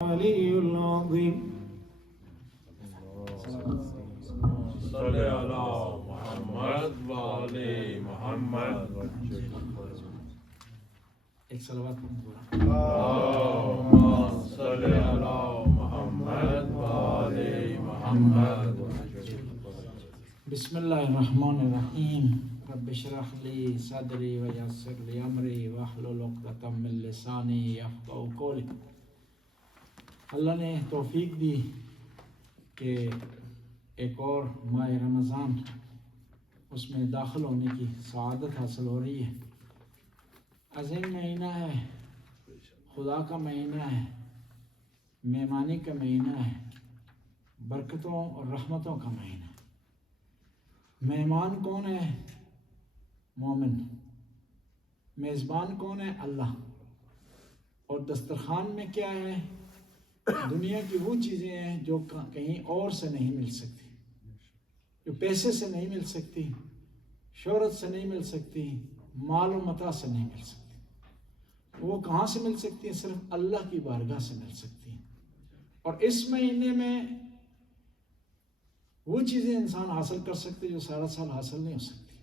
العلي العظيم صل على محمد وآل محمد ایک صلوات پڑھنا اللهم صل على محمد وآل محمد بسم اللہ الرحمن الرحیم رب اشرح لی صدری ویسر لی امری واحلل عقدۃ من لسانی یفقهوا قولی۔ اللہ نے توفیق دی کہ ایک اور ماہ رمضان اس میں داخل ہونے کی سعادت حاصل ہو رہی ہے۔ عظیم مہینہ ہے، خدا کا مہینہ ہے، مہمانی کا مہینہ ہے، برکتوں اور رحمتوں کا مہینہ ہے۔ مہمان کون ہے؟ مومن۔ میزبان کون ہے؟ اللہ۔ اور دسترخوان میں کیا ہے؟ دنیا کی وہ چیزیں ہیں جو کہیں اور سے نہیں مل سکتی، جو پیسے سے نہیں مل سکتی، شہرت سے نہیں مل سکتی، مال و متاع سے نہیں مل سکتی۔ وہ کہاں سے مل سکتی ہیں؟ صرف اللہ کی بارگاہ سے مل سکتی ہیں۔ اور اس مہینے میں وہ چیزیں انسان حاصل کر سکتے جو سارا سال حاصل نہیں ہو سکتی۔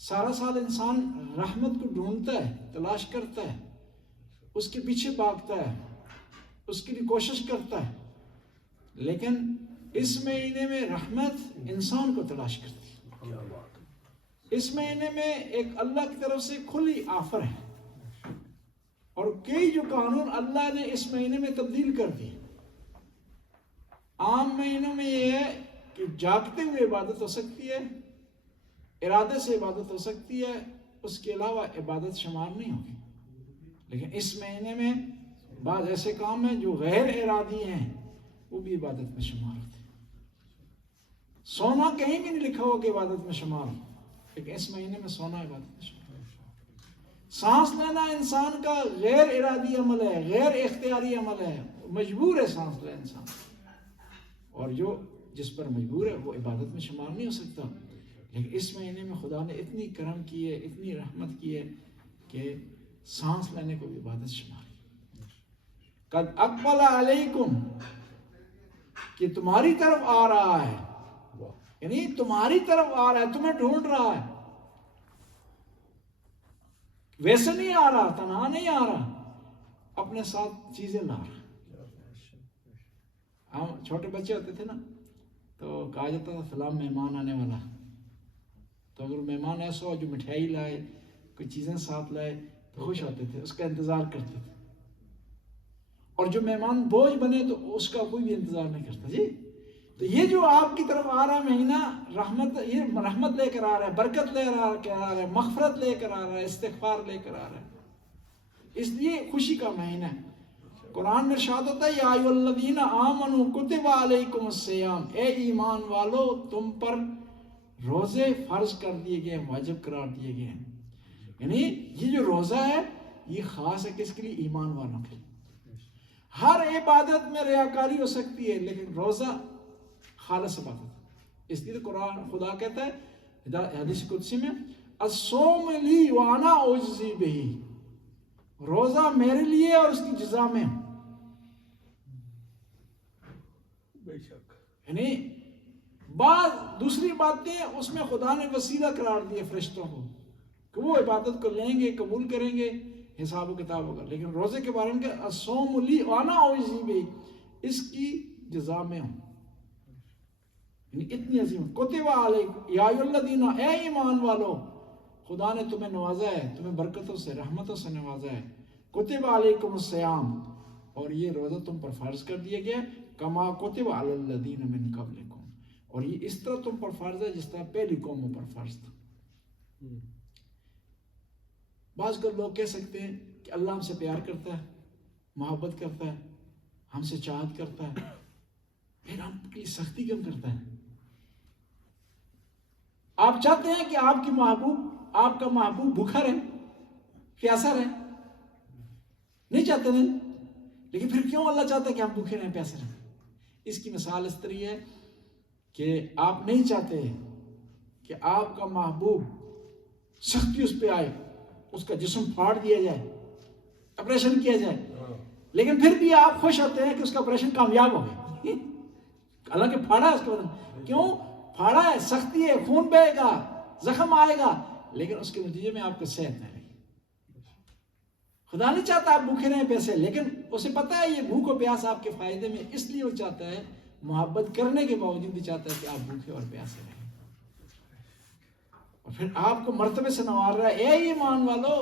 سارا سال انسان رحمت کو ڈھونڈتا ہے، تلاش کرتا ہے، اس کے پیچھے بھاگتا ہے، اس کے لیے کوشش کرتا ہے، لیکن اس مہینے میں رحمت انسان کو تلاش کرتی ہے۔ اس مہینے میں ایک اللہ کی طرف سے کھلی آفر ہے، اور کئی جو قانون اللہ نے اس مہینے میں تبدیل کر دیے۔ عام مہینوں میں یہ ہے کہ جاگتے ہوئے عبادت ہو سکتی ہے، ارادے سے عبادت ہو سکتی ہے، اس کے علاوہ عبادت شمار نہیں ہوگی۔ لیکن اس مہینے میں بعض ایسے کام ہیں جو غیر ارادی ہیں، وہ بھی عبادت میں شمار ہوتے ہیں۔ سونا کہیں بھی نہیں لکھا ہوا کہ عبادت میں شمار ہو، لیکن اس مہینے میں سونا عبادت میں شمار ہے۔ سانس لینا انسان کا غیر ارادی عمل ہے، غیر اختیاری عمل ہے، مجبور ہے سانس لے انسان، اور جو جس پر مجبور ہے وہ عبادت میں شمار نہیں ہو سکتا۔ لیکن اس مہینے میں خدا نے اتنی کرم کی ہے، اتنی رحمت کی ہے کہ سانس لینے کو بھی عبادت شمار ہے۔ قد اقبل علیکم، کہ تمہاری طرف آ رہا ہے، یعنی تمہاری طرف آ رہا ہے، تمہیں ڈھونڈ رہا ہے۔ ویسے نہیں آ رہا، تنہا نہیں آ رہا، اپنے ساتھ چیزیں لا رہا۔ ہم چھوٹے بچے ہوتے تھے نا، تو کہا جاتا تھا فلاں مہمان آنے والا، تو اگر مہمان ایسا ہو جو مٹھائی لائے، کوئی چیزیں ساتھ لائے تو خوش ہوتے تھے، اس کا انتظار کرتے تھے۔ اور جو مہمان بوجھ بنے تو اس کا کوئی بھی انتظار نہیں کرتا۔ جی تو یہ جو آپ کی طرف آ رہا مہینہ یہ رحمت لے کر آ رہا ہے، برکت لے کر آ رہا ہے، مغفرت لے کر آ رہا ہے، استغفار لے کر آ رہا ہے، اس لیے خوشی کا مہینہ ہے۔ قرآن میں ارشاد ہوتا ہے یا ایھا الذین آمنوا کتب علیکم الصیام، اے ایمان والو تم پر روزے فرض کر دیے گئے، واجب قرار دیے گئے ہیں۔ یعنی یہ جو روزہ ہے یہ خاص ہے کس کے لیے؟ ایمان والوں کے لیے۔ ہر عبادت میں ریاکاری ہو سکتی ہے، لیکن روزہ خالص عبادت ہے۔ اس لیے قرآن خدا کہتا ہے حدیث قدسی میں الصوم لی وانا اجزی بہ، روزہ میرے لیے اور اس کی جزا میں۔ بے شک یعنی بعض دوسری باتیں اس میں خدا نے وسیلہ قرار دیے فرشتوں کو کہ وہ عبادت کو لیں گے، قبول کریں گے، حساب و کتاب ہوگا۔ لیکن روزے کے بارے میں کہ الصوم لی وانا اجزی بہ، اس کی جزا میں ہوں، یعنی اتنی عظیم۔ کتب علیکم یا ایھا الذین، اے ایمان والو، خدا نے تمہیں نوازا ہے، تمہیں برکتوں سے، رحمتوں سے نوازا ہے۔ کتب علیکم الصیام، اور یہ روزہ تم پر فرض کر دیا گیا، کما کتب علی الذین من قبلکم، اور یہ اس طرح تم پر فرض ہے جس طرح پہلی قوموں پر فرض تھا۔ بعض لوگ کہہ سکتے ہیں کہ اللہ ہم سے پیار کرتا ہے، محبت کرتا ہے، ہم سے چاہت کرتا ہے، پھر ہم کی سختی کیوں کرتا ہے؟ آپ چاہتے ہیں کہ آپ کا محبوب بھوکا رہے، پیاسا رہے؟ نہیں چاہتے نہیں، لیکن پھر کیوں اللہ چاہتا ہے کہ ہم بھوکے رہیں، پیاسے رہیں؟ اس کی مثال اس طرح ہے کہ آپ نہیں چاہتے کہ آپ کا محبوب سختی اس پہ آئے، اس کا جسم پھاڑ دیا جائے، آپریشن کیا جائے، لیکن پھر بھی آپ خوش ہوتے ہیں کہ اس کا آپریشن کامیاب ہو گیا، حالانکہ پھاڑا ہے اس کے بدن، کیوں پھاڑا ہے، سختی ہے، خون بہے گا، زخم آئے گا، لیکن اس کے نتیجے میں آپ کو صحت نہیں رہی۔ خدا نہیں چاہتا آپ بھوکے رہیں پیسے، لیکن اسے پتا ہے یہ بھوک و پیاس آپ کے فائدے میں، اس لیے وہ چاہتا ہے، محبت کرنے کے باوجود بھی چاہتا ہے کہ آپ بھوکے اور پیاسے رہیں، اور پھر آپ کو مرتبے سے نوار رہا ہے۔ اے ایمان والو،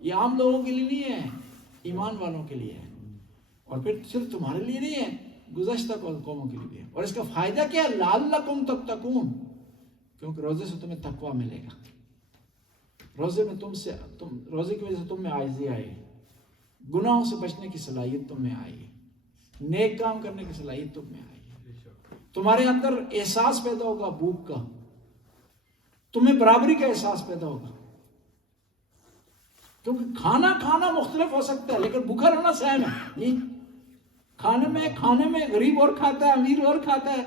یہ عام لوگوں کے لیے نہیں ہے، ایمان والوں کے لیے ہے، اور پھر صرف تمہارے لیے نہیں ہے، گزشتہ قوموں کے لیے بھی ہے۔ اور اس کا فائدہ کیا ہے؟ لعلکم تتقون، کیونکہ روزے سے تمہیں تقویٰ ملے گا، روزے میں روزے کی وجہ سے تم میں عاجزی آئے گی، گناہوں سے بچنے کی صلاحیت تم میں آئے گی، نیک کام کرنے کی صلاحیت تم میں آئے گی، تمہارے اندر احساس پیدا ہوگا بھوک کا، تمہیں برابری کا احساس پیدا ہوگا، کیونکہ کھانا مختلف ہو سکتا ہے، لیکن بھوکا رہنا سیم ہے جی۔ کھانے میں غریب اور کھاتا ہے، امیر اور کھاتا ہے،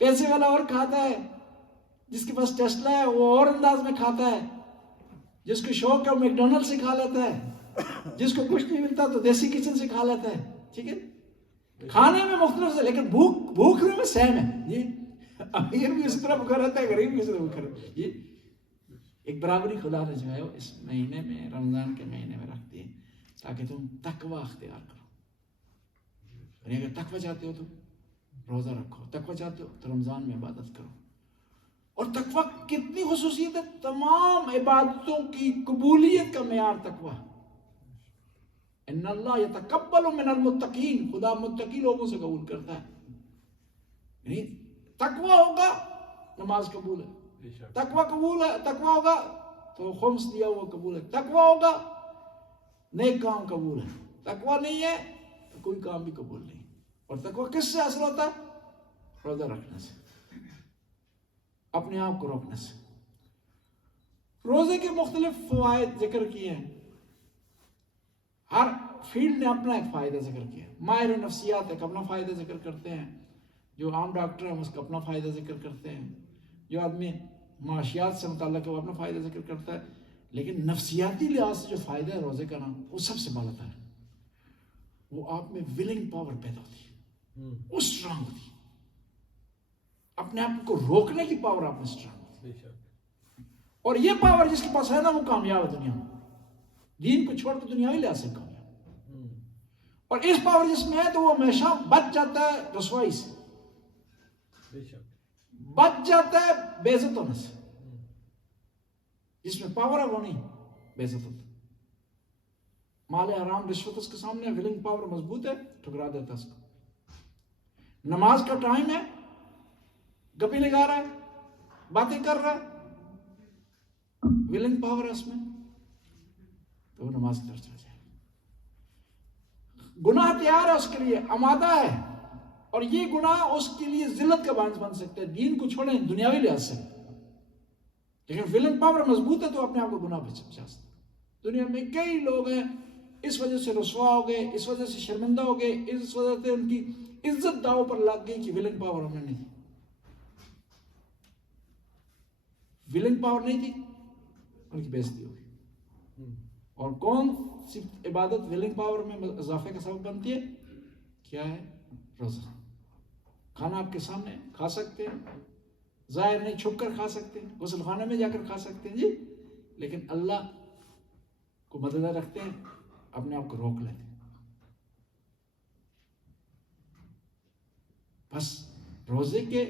پیسے والا اور کھاتا ہے، جس کے پاس ٹیسلا ہے وہ اور انداز میں کھاتا ہے، جس کو شوق ہے وہ میک ڈونلڈ سے کھا لیتا ہے، جس کو کچھ نہیں ملتا تو دیسی کچن سے کھا لیتا ہے، ٹھیک ہے، کھانے میں مختلف ہے، لیکن بھوک میں سیم ہے جی۔ امیر بھی اسی طرح بھوکا رہتا ہے، غریب بھی اسی طرح بھوکا رہتا ہے جی۔ ایک برابری خدا نے جو ہے اس مہینے میں، رمضان کے مہینے میں رکھ دی ہے، تاکہ تم تقوی اختیار کرو۔ یعنی اگر تقوی چاہتے ہو تو روزہ رکھو، تقوی چاہتے ہو تو رمضان میں عبادت کرو۔ اور تقوی کتنی خصوصیت ہے؟ تمام عبادتوں کی قبولیت کا معیار تقوی۔ ان اللہ یتقبل من المتقین، خدا متقی لوگوں سے قبول کرتا ہے۔ یعنی تقوی ہوگا نماز قبول ہے، تقوی ہوگا تو خمس دیا ہوا قبول ہے، تقوی ہوگا نیک کام قبول ہے، تقوی نہیں ہے تو کوئی کام بھی قبول نہیں۔ اور تقوی کس سے حاصل ہوتا ہے؟ روزہ رکھنے سے، اپنے آپ کو روکنے سے۔ روزے کے مختلف فوائد ذکر کیے ہیں، ہر فیلڈ نے اپنا ایک فائدہ ذکر کیا۔ ماہر نفسیات ایک اپنا فائدہ ذکر کرتے ہیں، جو عام ڈاکٹر ہیں اس کا اپنا فائدہ ذکر کرتے ہیں، جو آدمی معاشیات سے متعلق ہے وہ اپنا فائدہ ذکر کرتا ہے، لیکن نفسیاتی لحاظ سے جو فائدہ ہے روزے کا نام وہ سب سے بڑا ہے۔ وہ آپ میں ولنگ پاور پیدا ہوتی ہے، وہ اسٹرانگ ہوتی ہے، اپنے آپ کو روکنے کی پاور آپ میں اسٹرانگ ہوتی ہے، اور یہ پاور جس کے پاس ہے نا وہ کامیاب ہے دنیا میں، دین کو چھوڑ کر دنیاوی لحاظ سے کامیاب۔ اور اس پاور جس میں ہے تو وہ ہمیشہ بچ جاتا ہے رسوائی سے، بچ جاتا ہے بے عزت ہونے سے۔ جس میں پاور ہے وہ نہیں بے عزت ہوتا، مال حرام رشوت اس کے سامنے، ولنگ پاور مضبوط ہے، ٹھکرا دیتا اس کو۔ نماز کا ٹائم ہے، گپی لگا رہا ہے، باتیں کر رہا ہے، ولنگ پاور ہے اس میں، تو وہ نماز کی طرف چل جائے۔ گناہ تیار ہے اس کے لیے، آمادہ ہے، اور یہ گناہ اس کے لیے ذلت کا باعث بن سکتے ہیں، دین کو چھوڑیں دنیاوی لحاظ سے، لیکن ولنگ پاور مضبوط ہے تو اپنے آپ کو گناہ بچا سکتے۔ دنیا میں کئی لوگ ہیں اس وجہ سے رسوا ہو گئے، اس وجہ سے شرمندہ ہو گئے، اس وجہ سے ان کی عزت داؤ پر لگ گئی کہ ولنگ پاور ہمیں نہیں تھی۔ ولنگ پاور نہیں تھی، ان کی بے عزتی ہو گئی۔ اور کون سی عبادت ولنگ پاور میں اضافے کا سبب بنتی ہے؟ کیا ہے؟ روزہ۔ کھانا آپ کے سامنے کھا سکتے ہیں، ظاہر نہیں، چھپ کر کھا سکتے ہیں، غسل خانے میں جا کر کھا سکتے ہیں جی، لیکن اللہ کو مدنظر رکھتے ہیں، اپنے آپ کو روک لیتے ہیں۔ بس روزے کے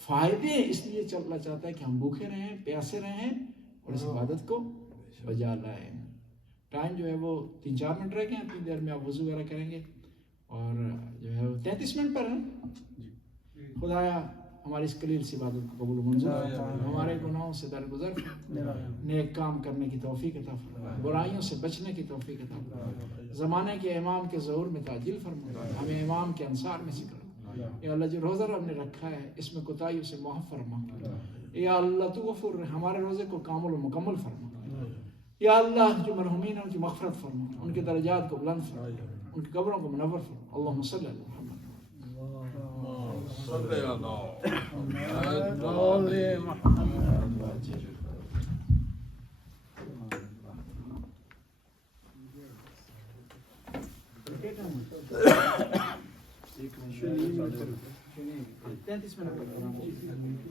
فائدے اس لیے چلنا چاہتا ہے کہ ہم بھوکے رہیں، پیاسے رہیں اور اس عبادت کو بجا لائیں۔ ٹائم جو ہے وہ 3-4 منٹ رہ گئے ہیں، اتنی دیر میں آپ وضو وغیرہ کریں گے، اور جو ہے 33 منٹ پر ہیں۔ خدایا ہماری اس قلیل سی عبادت کو قبول و منظور، ہمارے گناہوں سے درگزر، نیک کام کرنے کی توفیق عطا فرما، برائیوں سے بچنے کی توفیق عطا فرما، زمانے کے امام کے ظہور میں تعجیل فرما، ہمیں امام کے انصار میں سے کرو۔ یا اللہ جو روزہ ہم نے رکھا ہے اس میں کوتاہیوں سے معاف فرما، یا اللہ تو غفور رحیم، ہمارے روزے کو کامل و مکمل فرما۔ یا اللہ جو مرحومین ہیں ان کی مغفرت فرما، ان کے درجات کو بلند فرما، ان کی قبروں کو منور فرما۔ اللہم صلی علی محمد۔ صلی اللہ محمد۔ 33 منٹ